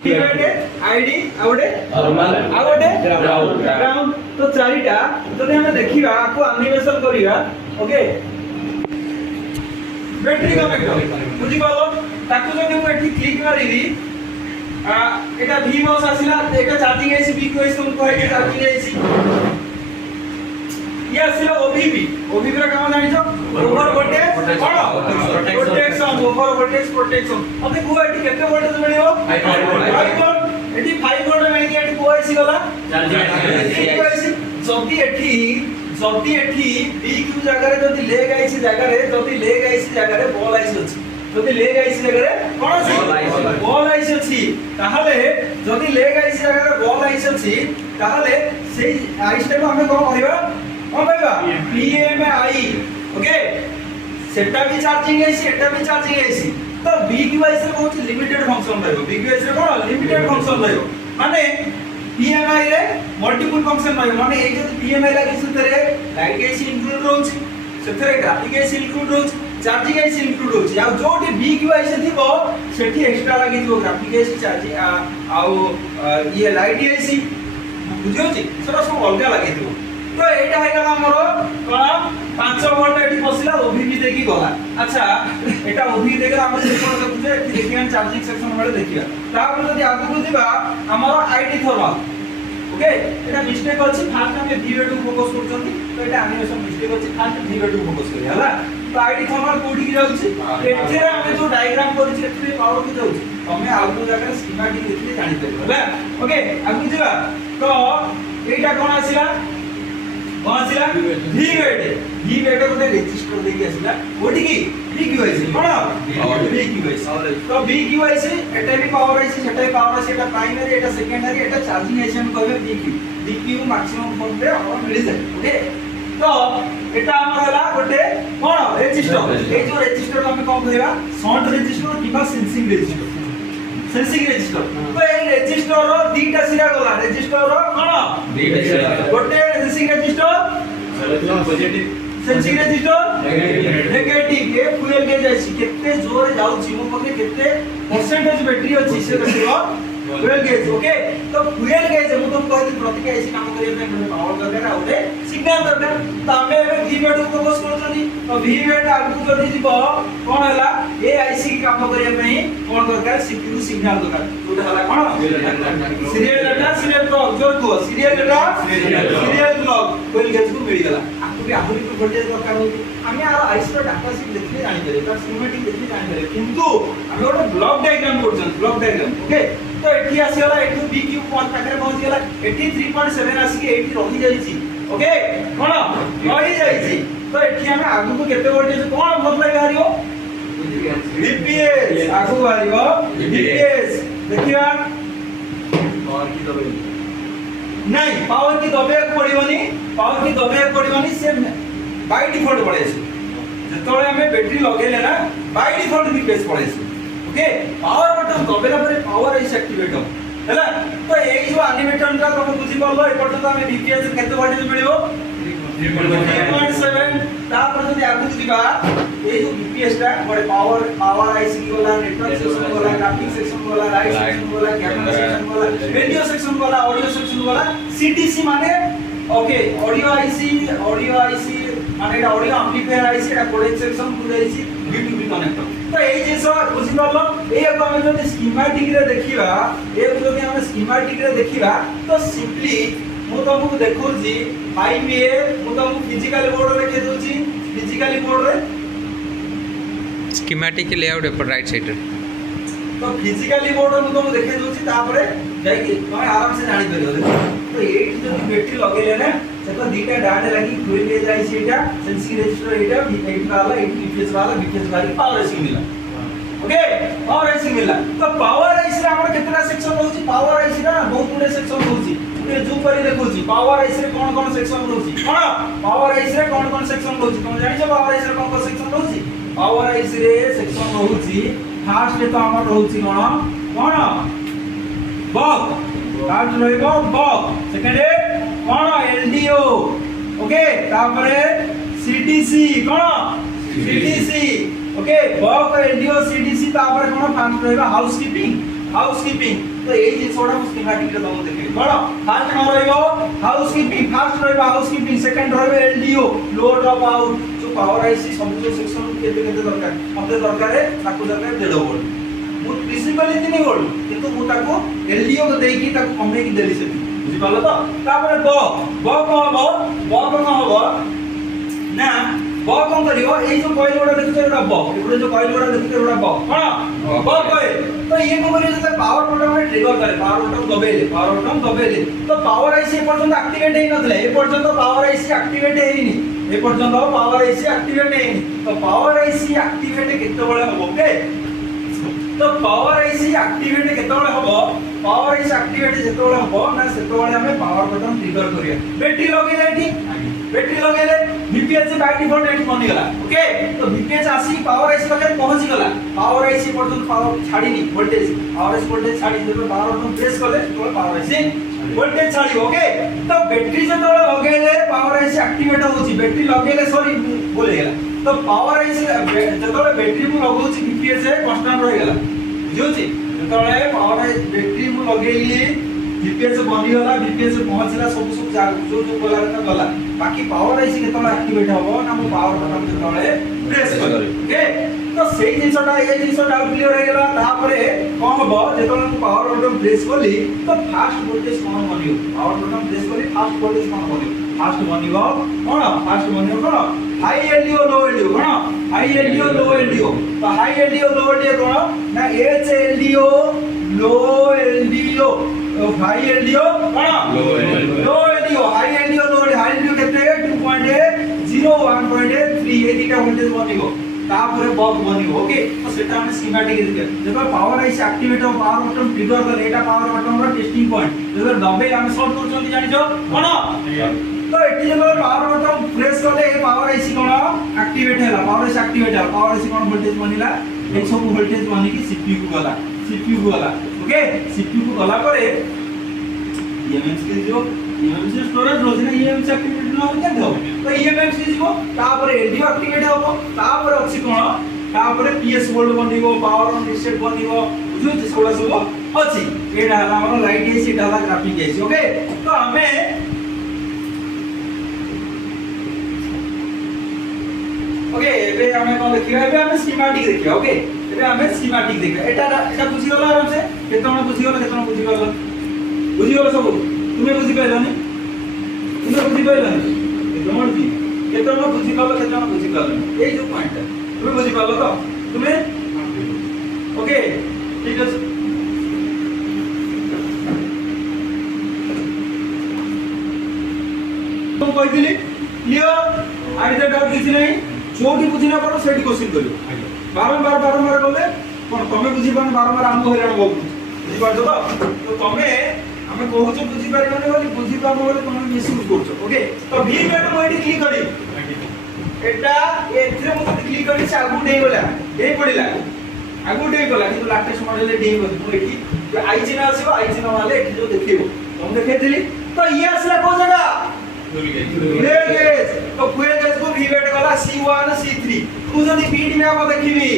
ID आउडे normal आउडे ground तो चारिटा जदि हम देखिबा को एनिमेशन करिवा ओके बैटरी कनेक्टर बुझी पालो ताकू जदि हम एठी क्लिक मारिबी एटा V माउस आसिला एटा चार्जिंग एसी B को तुम कहै चार्जिंग एसी ये आसिला OBB रा काम जानि छ over voltage protection over voltage protection अबे को एठी केते वोल्टेज मिलियो 5 वोल्ट एठी 5 वोल्ट मिलि एठी को एसी गला चार्जिंग एसी जदी एठी B क्यू जगह रे जदी ले गाइसी जगह रे जदी ले गाइसी जगह रे बॉल आइसी अछि जदी ले गाइसी जगह रे कोन अछि बॉल आइसी अछि ताहले जदी ले गाइसी जगह रे बॉल आइसी अछि ताहले सेही आइस्टे को हमें कोन कहबा PMI ओके सेटा भी चार्जिंग एसी एटा भी चार्जिंग एसी तो BQS रे बहुत लिमिटेड फंक्शन रहयो BQS रे कोन लिमिटेड फंक्शन रहयो माने PMI रे मल्टीपल फंक्शन रहयो माने ए जे PMI लागे सुतरे लाइट एसी इंक्लूड रहउची सेथरे ग्राफिक एसी इंक्लूड रहउची चार्जिंग एसी इंक्लूड रहउची आ जोटी BQS थिबो सेठी एक्स्ट्रा लागी दिबो ग्राफिक एसी चार्जिंग आ ये लाइट एसी बुझियोची सेटा सब अलगा लागी दिबो तो एटा है गला हमरो कोन 5 वोल्ट एठी बसिला ओबीबी देखि गला अच्छा एटा ओबी देखला हम रिपोर्ट देखुचे एठी देखियान चार्जिंग सेक्शन वाले देखिया तापर जदी आगु को दिबा हमरो आईडी थर्मल ओके एटा मिस्टेक अछि फास्ट हम V2 फोकस करछंती तो एटा एनिमेशन मिस्टेक अछि फास्ट V2 फोकस करिया हला तो आईडी थर्मल कोडी की जाउछि एथे हम जो डायग्राम करिछि एथे पावर को जाउछि तमे आगु जगह स्कीमेटिक देखि जानि परबो हला ओके आगु दिबा तो एटा कोन आसिला आसिला V8 को रजिस्टर देकी आसिला ओटी की VQS कोन VQS तो VQS एटा भी पावर आइसी सेटा भी पावर आइसी एटा प्राइमरी एटा सेकेंडरी एटा चार्जिंग आइसी हम कहबे DQ मैक्सिमम फोन पे और मिल जाय ओके तो एटा हमर हला गोटे कोन रजिस्टर ए जो रजिस्टर हम कोन कहबा शॉर्ट रजिस्टर किबा सेंसिंग रजिस्टर तो ए रजिस्टर रो दीटा सिरा गला रजिस्टर रो कोन दीटा सिरा गोटे सेंसिंग रजिस्टर नेगेटिव के फ्यूल गेज आसी केते जोर जाउची मो पके केते परसेंटेज बैटरी अछि से देखियो फ्यूल गेज ओके तो फ्यूल गेज मु तुम कहती प्रतिका ऐसी काम करिया पे हमरे पावर दरकार आ ओटे सिग्नल दरकार तो हमें एबे V8 को फोकस करछनी तो V8 आगु जदी दिबो कोन हला ए आईसी की काम करिया पे कोन दरकार CPU सिग्नल दरकार जोटा हला कोन सीरियल डाटा सीरियल क्लॉक जोर को serial data serial clock fuel gauge को मिल गला आकु भी आहुरी को वोल्टेज दरकार होती हमें आ आईसी रो डाटा शीट देखले जानि करे तार स्कीमेटिक देखले जानि करे किंतु हम ओटा ब्लॉक डायग्राम करछन ब्लॉक डायग्राम ओके तो एठी आसीला एठू BQ पॉइंट पाखरे पहुंच गेला एठी 3.7 आसी के एठी रहि जाईची ओके कोन रहि जाईची तो एठी हमें आगु को केते वोल्टेज कोन बदलाई हारियो VPS आगु हारियो VPS देखिया पावर की दबे नहीं पावर की दबे पड़िबनी से बाय डिफॉल्ट पड़ेसी जतोले हमें बैटरी लगेले ना बाय डिफॉल्ट VPS पड़ेसी ओके पावर बटन दबेला परे पावर इज एक्टिवेट हो हैला तो एई जो एनिमेशन का तुम बुझी परलो ए पर्यंत हमें VPS केते वोल्टेज मिलियो 3.7 तापर जदी आगु दिबा ए जो VPS टा बड़े पावर आईसी वाला नेटवर्क सेक्शन वाला ग्राफिक सेक्शन वाला राइट सेक्शन वाला कैमरा सेक्शन वाला रेडियो सेक्शन वाला ऑडियो सेक्शन वाला CTC माने ओके ऑडियो आईसी माने एटा ऑडियो एम्पलीफायर आईसी एटा कोडेक सेक्शन पूरा आईसी B2B कनेक्टर तो ए जेसो बुझि परलो ए को हम जदी स्कीमेटिक रे देखिबा ए को जदी हम स्कीमेटिक रे देखिबा तो सिंपली मु तुमको देखौ जी 5A मु तुमको फिजिकल बोर्ड रे लिख दोची फिजिकली बोर्ड रे स्कीमेटिक लेआउट पर राइट साइड तो फिजिकली बोर्ड मु तुमको देखे दोची तापरे जाई कि तुम आराम से जानि परियो तो एठी जदी बैटरी लगेले ना सेको दीटा डांडे लगी फ्यूल ले जाई सेटा सेंसिंग रजिस्टर एटा V8 वाला VPS वाला पावर आईसी मिला ओके पावर आईसी मिला तो पावर आईसी रे हमर केतना सेक्शन रहउची पावर आईसी ना बहुत गुडे सेक्शन रहउची ए जूम करी देखउची पावर आईसी रे कोन सेक्शन रहउची कोन पावर आईसी रे कोन सेक्शन रहउची तुम जानि छ पावर आईसी रे कोन सेक्शन रहउची पावर आईसी रे सेक्शन रहउची फास्ट रे तो हमर रहउची कोन बॉक फास्ट रहइबो बॉक सेकंड कोन LDO ओके तापरे CTC कोन CTC ओके बॉक LDO CTC तापरे कोन फास्ट रहइबो हाउसकीपिंग तो एई जिसोडा मु स्कीमेटिक रे तुमको देखि कोन फास्ट न रहइबो हाउसकीपिंग फास्ट रहइबो हाउसकीपिंग सेकंड रहइबो एलडीओ लो ड्रॉप आउट जो पावर आईसी सब जो सेक्शन केते केते दरकार मते दरकार है ताकू दरकार 1.5 वोल्ट मु प्रिंसिपल 3 वोल्ट किंतु मु ताकू एलडीओ को देकी ताकू कमे की देली से बुझि पालो तो तापर ब कोन हबो ना ब कोन करियो ए जो कॉइल गोडा देखियो एटा ब एपुरे जो कॉइल गोडा देखियो एटा ब कोन ब कहे तो ये को करियो जब पावर बटन में ट्रिगर करे पावर बटन दबेले तो पावर आईसी पर्यंत एक्टिवेट हे नथले ए पर्यंत पावर आईसी एक्टिवेट हेनी ए पर्यंत पावर आईसी एक्टिवेट हेनी तो पावर आईसी एक्टिवेट केते बळे हबो ओके तो पावर आईसी एक्टिवेट केते बळे हबो पावर आईसी एक्टिवेट जेते बळे हबो ना सेते बळे हमें पावर बटन ट्रिगर करिया बैटरी लगे एठी बैटरी लगेले बीपीएस बाय डिफॉल्ट एठी बनि गला ओके तो बीपीएस आसी पावर आईसी लगे पहुंच गला पावर आईसी पर्यंत पावर छाडीनी वोल्टेज पावर आईसी वोल्टेज छाडी देबे पावर बटन प्रेस करले तो पावर आईसी वोल्टेज छाडी ओके तो बैटरी जतो लगेले पावर आईसी एक्टिवेट होची बैटरी लगेले सॉरी बोले गला तो पावर आईसी जतो बैटरी मु लगौची बीपीएस कांस्टेंट रहि गला बुझौची जतो पावर आईसी बैटरी मु लगेली बीपीएस बनि गला बीपीएस पहुंचला सब जो गला का गला बाकी पावर आईसी केतला एक्टिवेट हबो ना मु पावर बटन केतले प्रेस कर ओके तो सेही जिंसटा ए जिंसटा क्लियर हो गेला तापरे कोन हबो जेतले मु पावर बटन प्रेस करली तो फास्ट वोल्टेज कोन बनियो पावर बटन प्रेस करली फास्ट वोल्टेज कोन बनियो फास्ट बनियो कोन फास्ट बनियो कोन हाई एलडीओ लो एलडीओ कोन हाई एलडीओ लो एलडीओ तो हाई एलडीओ लो एलडीओ कोन ना एच एलडीओ लो एलडीओ हाई एलडीओ कोन लो एलडीओ हाई एलडीओ लो हाई एलडीओ केते 2.0 1.3 ए दीटा वोल्टेज बनियो तापर बग बनियो ओके तो सेटा हम स्कीमेटिक देखिए जब पावर आईसी एक्टिवेट हो पावर बटन ट्रिगर कर एटा पावर बटन रो टेस्टिंग पॉइंट जब दबे हम शॉर्ट करछन जानि जो कोन तो एटी जब पावर बटन प्रेस करले ए पावर आईसी कोन एक्टिवेट हैला पावर आईसी एक्टिवेट हैला पावर आईसी कोन वोल्टेज बनिला ए सब वोल्टेज बनि की सीपीयू को गला ओके सीपीयू को गला करे ईएमएमसी के जो ईएमएमसी स्टोरेज रोज ना ईएमएमसी एक्टिवेट न हो के दो तो ईएमएमसी जीवो तापर एलडीओ एक्टिवेट हो तापर अछि कोन तापर पीएस वोल्ट बनिवो पावर ऑन रीसेट बनिवो बुझु जे सोडा सब अछि एडा हमर लाइट एसी डाला ग्राफिक एसी ओके तो हमें ओके एबे हमें कोन देखियो एबे हमें स्कीमेटिक देखियो ओके एबे हमें स्कीमेटिक देखियो एटा बुझी गला आराम से केतना बुझी गला बुझी गला सब तुमे बुझी पाइलानी एकदम की केतना बुझी पालो ए जो पॉइंट है तुमे बुझी पालो तो तुमे ओके ठीक है तुम कहि दिली क्लियर आइदर डाउट किछि नहीं जोटी बुझी ना पड़ो सेठी क्वेश्चन करियो बारंबार गले कोन तमे बुझी पान बारंबार आंगो हैरान हो बुझी पाछो तो तमे हमें कहूछ बुझी पारिबने बोली बुझी पाबो बोली तमे मिसयूज करछो ओके तो वी वेट मो एठी क्लिक करी एटा एथरे मो क्लिक करी से आगु डेई बोला डेई पडिला आगु डेई बोला कि लाटेस्ट मॉडल डेई बोली मो एठी जो आई चिन्ह आसीबो आई चिन्ह वाले एठी जो देखिबो हम देखैतिली तो ये आसला को जगह फ्यूल गैस तो फ्यूल गैस को वी वेट गला C1 C3 तू जदी बीट मैप देखिबी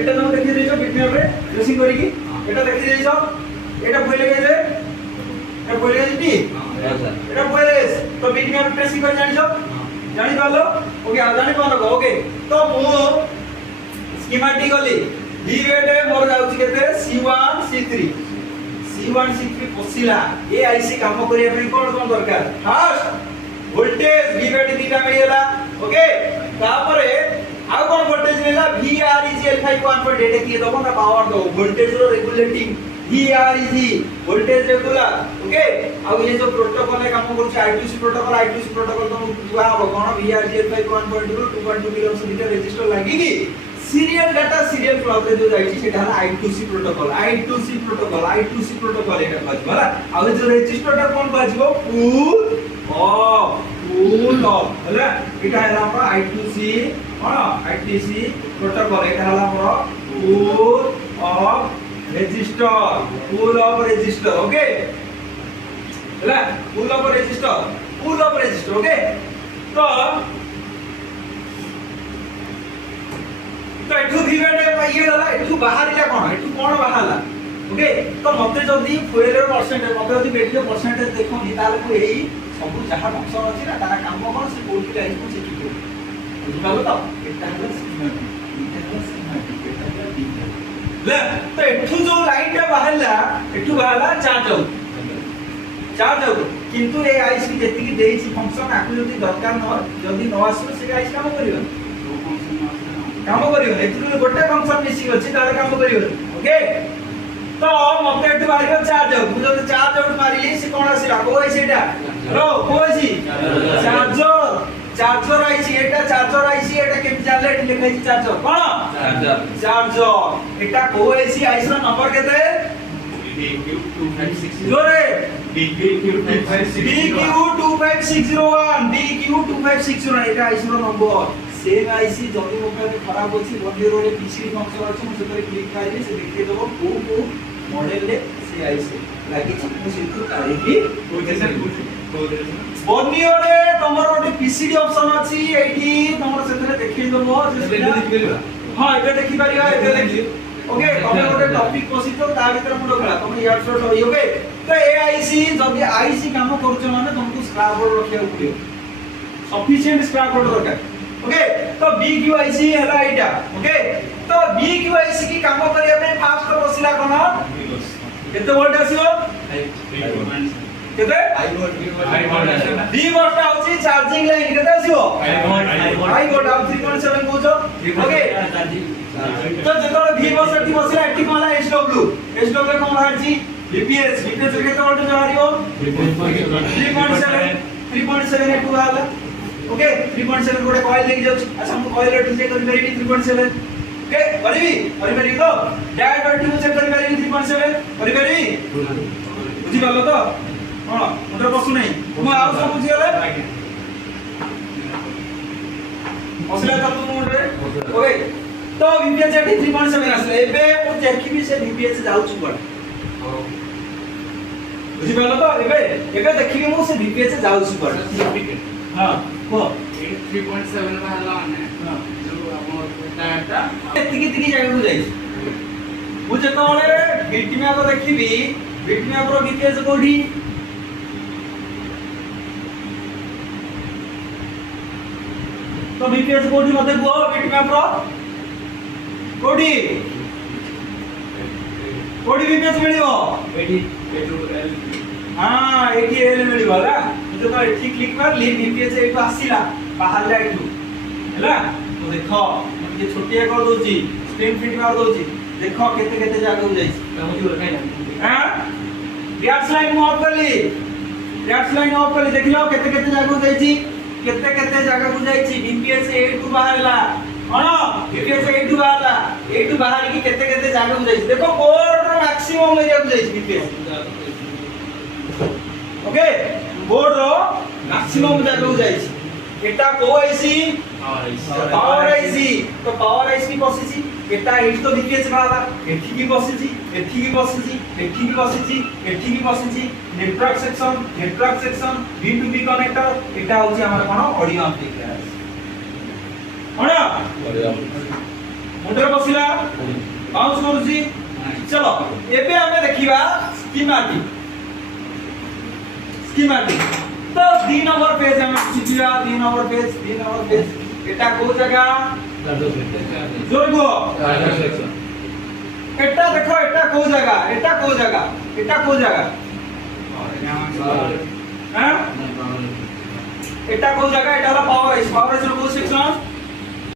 एटा तुम देखि देइछो बीट मैप रे ट्रेसिंग करी की एटा देखि देइछो एटा फ्यूल गैस रे एटा फ्यूल गैस टी एटा फ्यूल गैस तो बीट मैप ट्रेसिंग कर जानि पालो ओके आ जानि पालो ओके तो मो स्कीमेटिक गली वी वेट मोर जाउची केते C1 C3 पसिला ए आईसी काम करिया पे कोन दरकार फास्ट वोल्टेज वी वेट दीटा मिलेला ओके तापरे आ कोन वोल्टेज मिलेला VREGL5 1.8 किए दबो ना पावर दो वोल्टेज रो regulating VREG voltage regular okay आ ये जो प्रोटोकॉल है काम करछ I2C प्रोटोकॉल तो दुआ हो कोन VREGL5 1.2 2.2 किलो से मीटर रजिस्टर लागेगी सीरियल डाटा सीरियल क्लॉक रे जो जाईची सेटा हला I2C प्रोटोकॉल एटा बाजबो हला आ जो रजिस्टर टा कोन बाजबो पुल ऑफ हला एटा हला हमरा I2C I2C प्रोटोकॉल एटा हला हमरा पुल ऑफ रजिस्टर ओके हला पुल ऑफ रजिस्टर ओके तो एठू वी वेट ये हला एठू बाहर इला कोन बाहरला ओके तो मते जदी फ्यूल परसेंटेज मते जदी बैटरी परसेंटेज देखोनी ताले को एही सब जहाँ फंक्शन अछि ना तारा काम कोन से कोड की लाइन को चेक करो बुझिपालो तो एटा हला स्कीमेटिक एटा हला स्कीमेटिक एटा हला डिटेल ले तो एठू जो लाइन टा बाहरला एठू बाहरला चार्ज आउट किंतु ए आईसी जेति की देइछि फंक्शन आकु जदी दरकार न जदी न आसो से आईसी काम करियो काम करियो एथु गोटे फंक्शन मिसिंग अछि ताले काम करियो ओके तो मते एठू बाहरियो चार्ज आउट मु जदी चार्ज आउट मारिली से कोन आसीला कोइ सेटा रो कोइ चार्जर आईसी एटा चार्जर आईसी एटा केम जाले एटा लिखाई चार्जर कोन चार्जर एटा कोइ आईसी रो नंबर केते जोरे BQ25601 BQ25601 एटा आईसी रो नंबर सेम आईसी जदी मोबाइल खराब होछि बडी रोडे पीसी फंक्शन अछि मु सेतरे क्लिक करिले से देखि देबो को मॉडल ले से आईसी लागि छि मु सेतु कारिकी बनियोरे तमरो ओटे पीसीडी ऑप्शन अछि एठी तमरो सेतरे देखि देबो हां एबे देखि पारियो एबे देखि ओके तमे ओटे टॉपिक पसितो ता भीतर मु लगला तमे यार शॉट होई ओके तो ए आईसी जदी आईसी काम करछ माने तुमको स्क्रैप बोर्ड रखिया पड़ियो सफिशिएंट स्क्रैप बोर्ड दरकार ओके तो बीक्यूआईसी हला एटा ओके तो बीक्यूआईसी की काम करिया पे फास्ट बसिला कोन केते वोल्ट आसीओ केते हाई वोल्ट डी वोल्ट आउची चार्जिंग लाइन केते आसीओ हाई वोल्ट आउ 3.7 कोजो ओके तो जेतो भी बसटी बसिला एटी कोला एसडब्ल्यू कोन हाची बीपीएस केते वोल्ट जारियो 3.7 एटू वाला ओके 3.7 गोटे कॉइल लेके जाउछ अच्छा हम कॉइल रे चेक करि परिबी 3.7 ओके परिबी तो डायरेक्ट टू चेक करि परिबी 3.7 परिबी बुझि पालो तो हां मुंडर बसु नै मु आउ सब बुझि गेले असला त तू मुंडरे ओके तो बीपीएस एटी 3.7 आसले एबे मु देखिबी से बीपीएस जाउछ बड बुझि पालो तो एबे देखिबी मु से बीपीएस जाउछ बड हां को 3.7 बाहरला ने हां जो हमर डाटा एतिकी जाय को जाई मु जेतोले बीटी मैप देखिबी बीटी मैप रो बीपीएस कोठी तो बीपीएस कोठी मते को बीटी मैप रो कोठी बीपीएस मिलियो एटी एल हां एटी एल मिलियो ला तो एठी क्लिक कर ली बीपीएस एठो आसीला बाहर ला एठो हैला तो देखो ये छोटिया कर दोची स्क्रीन फिट मार दोची देखो केते केते जागा हो जाई मुझे और काई हां रियाक्स लाइन ऑफ कर ली रियाक्स लाइन ऑफ कर ली देख लो केते केते जागा हो जाई केते जागा हो जाई बीपीएस एठो बाहरला हां बीपीएस एठो बाहर की केते जागा हो जाई देखो बोर्ड रो मैक्सिमम एरिया हो जाई बीपीएस ओके बोर्ड रो मैक्सिमम जागा हो जाई एटा को आईसी पावर आईसी तो पावर आईसी बसिची एटा एठी तो बीपीएस बाला एठी की बसिची एठी की बसिची एठी की बसिची एठी की बसिची नेटवर्क सेक्शन B2B कनेक्टर एटा होची हमर कोन ऑडियो एम्प्लीफायर ऑडियो मोटर बसिला बाउंस करूची चलो एबे हमें देखिबा स्कीमेटिक तो 3 नंबर पेज हम सिखिया 3 नंबर पेज एटा को जगह जोर गो एटा देखो एटा को जगह हां एटा को जगह एटा ला